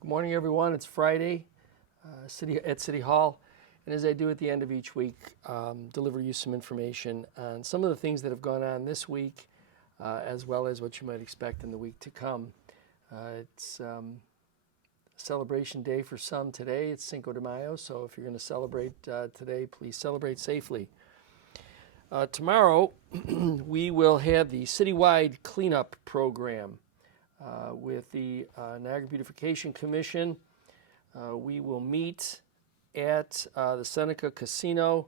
Good morning, everyone. It's Friday at City Hall, and as I do at the end of each week, deliver you some information on some of the things that have gone on this week, as well as what you might expect in the week to come. It's a celebration day for some today. It's Cinco de Mayo, so if you're going to celebrate today, please celebrate safely. Tomorrow, we will have the citywide cleanup program. With the Niagara Beautification Commission. We will meet at the Seneca Casino,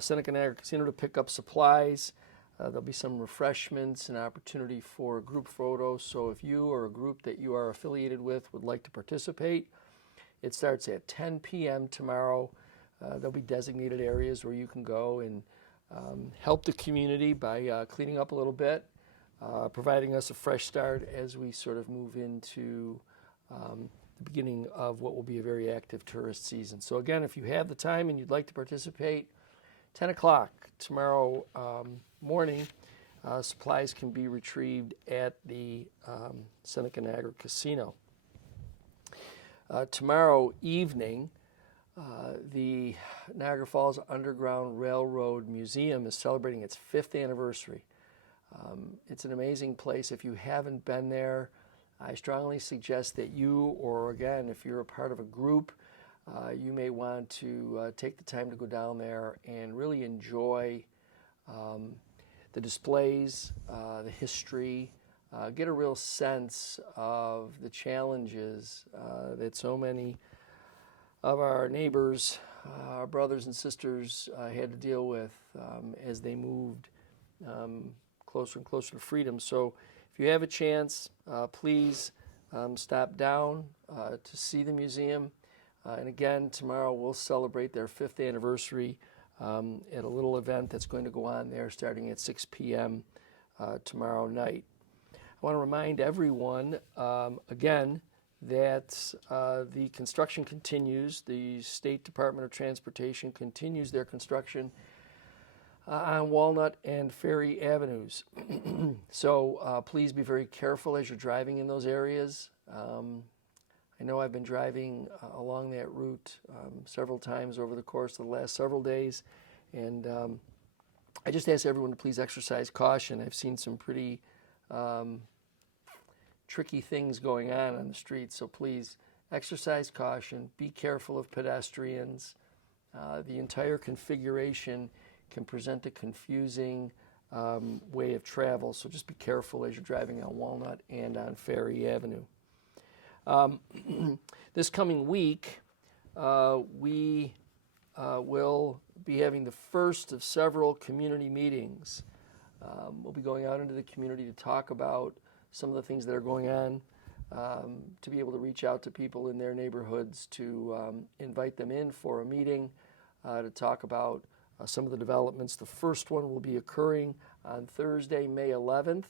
Seneca Niagara Casino, to pick up supplies. There'll be some refreshments and opportunity for group photos. So if you or a group that you are affiliated with would like to participate, it starts at 10 p.m. tomorrow. There'll be designated areas where you can go and help the community by cleaning up a little bit. Providing us a fresh start as we sort of move into the beginning of what will be a very active tourist season. So again, if you have the time and you'd like to participate, 10 o'clock tomorrow morning, supplies can be retrieved at the Seneca Niagara Casino. Tomorrow evening, the Niagara Falls Underground Railroad Museum is celebrating its 5th anniversary. It's an amazing place. If you haven't been there, I strongly suggest that you, or again, if you're a part of a group, you may want to take the time to go down there and really enjoy the displays, the history, get a real sense of the challenges that so many of our neighbors, our brothers and sisters had to deal with as they moved closer and closer to freedom. So if you have a chance, please stop down to see the museum. And again, tomorrow we'll celebrate their 5th anniversary at a little event that's going to go on there starting at 6 p.m. Tomorrow night. I want to remind everyone, again, that the construction continues. The State Department of Transportation continues their construction on Walnut and Ferry Avenues. So please be very careful as you're driving in those areas. I know I've been driving along that route several times over the course of the last several days, and I just ask everyone to please exercise caution. I've seen some pretty tricky things going on the streets, so please exercise caution, be careful of pedestrians. The entire configuration can present a confusing way of travel, so just be careful as you're driving on Walnut and on Ferry Avenue. This coming week, we will be having the first of several community meetings. We'll be going out into the community to talk about some of the things that are going on, to be able to reach out to people in their neighborhoods, to invite them in for a meeting, to talk about some of the developments. The first one will be occurring on Thursday, May 11th.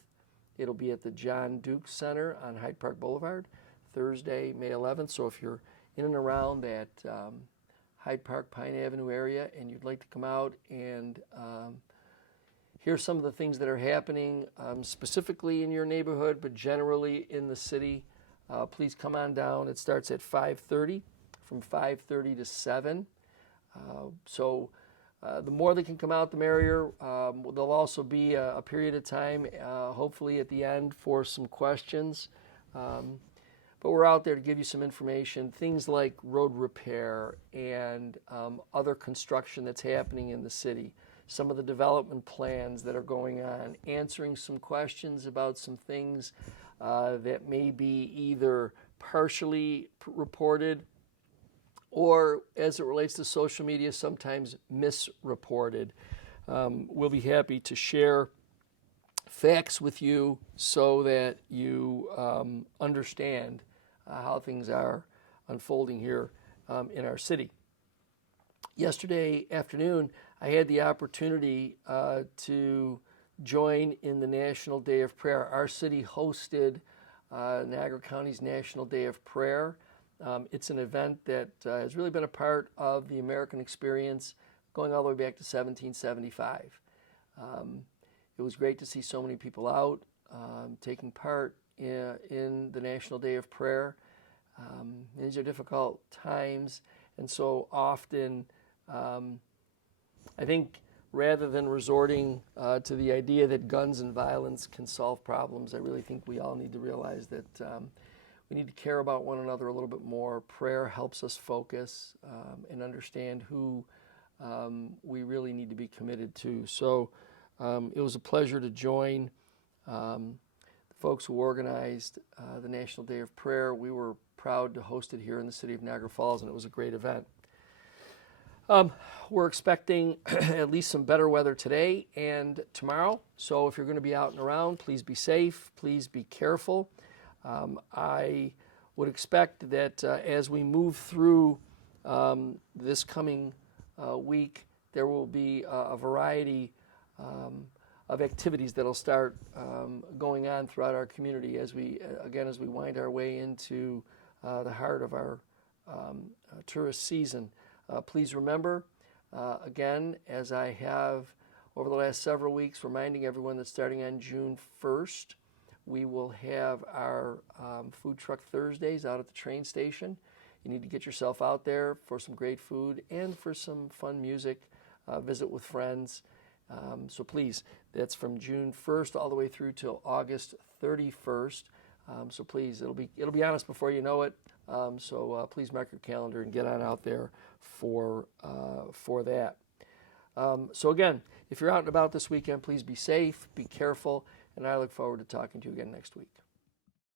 It'll be at the John Duke Center on Hyde Park Boulevard, Thursday, May 11th. So if you're in and around that Hyde Park, Pine Avenue area and you'd like to come out and hear some of the things that are happening specifically in your neighborhood, but generally in the city, please come on down. It starts at 5:30, from 5:30 to 7. The more they can come out, the merrier. There'll also be a period of time, hopefully at the end, for some questions. But we're out there to give you some information, things like road repair and other construction that's happening in the city, some of the development plans that are going on, answering some questions about some things that may be either partially reported or, as it relates to social media, sometimes misreported. We'll be happy to share facts with you so that you understand how things are unfolding here in our city. Yesterday afternoon, I had the opportunity to join in the National Day of Prayer. Our city hosted Niagara County's National Day of Prayer. It's an event that has really been a part of the American experience going all the way back to 1775. It was great to see so many people out taking part in the National Day of Prayer. These are difficult times, and so often, I think rather than resorting to the idea that guns and violence can solve problems, I really think we all need to realize that we need to care about one another a little bit more. Prayer helps us focus and understand who we really need to be committed to. So it was a pleasure to join the folks who organized the National Day of Prayer. We were proud to host it here in the city of Niagara Falls, and it was a great event. We're expecting at least some better weather today and tomorrow. So if you're going to be out and around, please be safe. Please be careful. I would expect that as we move through this coming week, there will be a variety of activities that'll start going on throughout our community as we wind our way into the heart of our tourist season. Please remember, again, as I have over the last several weeks, reminding everyone that starting on June 1st, we will have our Food Truck Thursdays out at the train station. You need to get yourself out there for some great food and for some fun music, visit with friends. So please, that's from June 1st all the way through till August 31st. So please, it'll be on us before you know it. So please mark your calendar and get on out there for that. So again, if you're out and about this weekend, please be safe, be careful, and I look forward to talking to you again next week.